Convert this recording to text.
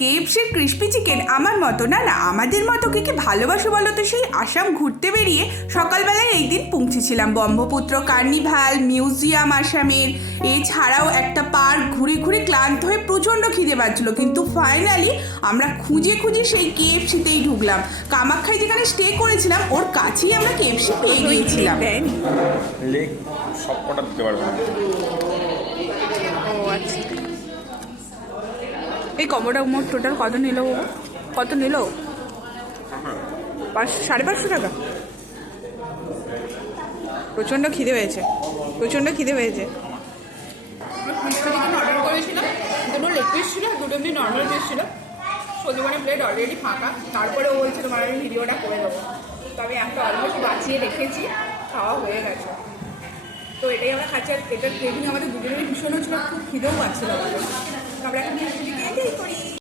কেএফসির crispy chicken আমার মতো না, আমাদের মতো কে কে ভালোবাসো বলো তো। সেই আসাম ঘুরতে বেরিয়ে সকালবেলায় এই দিন পৌঁছেছিলাম ব্রহ্মপুত্র কার্নিভাল মিউজিয়াম আসামের। এছাড়াও একটা পার্ক ঘুরে ঘুরে ক্লান্ত হয়ে প্রচণ্ড খিদে পাচ্ছিলো, কিন্তু ফাইনালি আমরা খুঁজে খুঁজে সেই কেএফসিতেই ঢুকলাম। কামাখ্যায় যেখানে স্টে করেছিলাম ওর কাছেই আমরা কেএফসি পেয়ে গিয়েছিলাম। লেগ সব কটা দিতে পারবো না। ও আচ্ছা, এই কম্বোটা মোট টোটাল কত নিল? কত নিল? 550 টাকা। প্রচণ্ড খিদে হয়েছে, প্রচণ্ড খিদে হয়েছে। অর্ডার করেছিলাম, দুটো লেগ পিস ছিল, দুটো এমনি নর্মাল পিস ছিল। সজীবনের প্লেট অলরেডি ফাঁকা, তারপরে ও বলছে তোমার আমি ভিডিওটা করে দেবো। তো আমি একটা অলমোস্ট বাঁচিয়ে রেখেছি, খাওয়া হয়ে গেছে। তো এটাই আমরা খাচ্ছি। আর এটার ক্রেভিং আমাদের দুজনেরই ভীষণ হচ্ছিল, খুব খিদেও পাচ্ছিল আমাদের। তো আমরা এখন করি।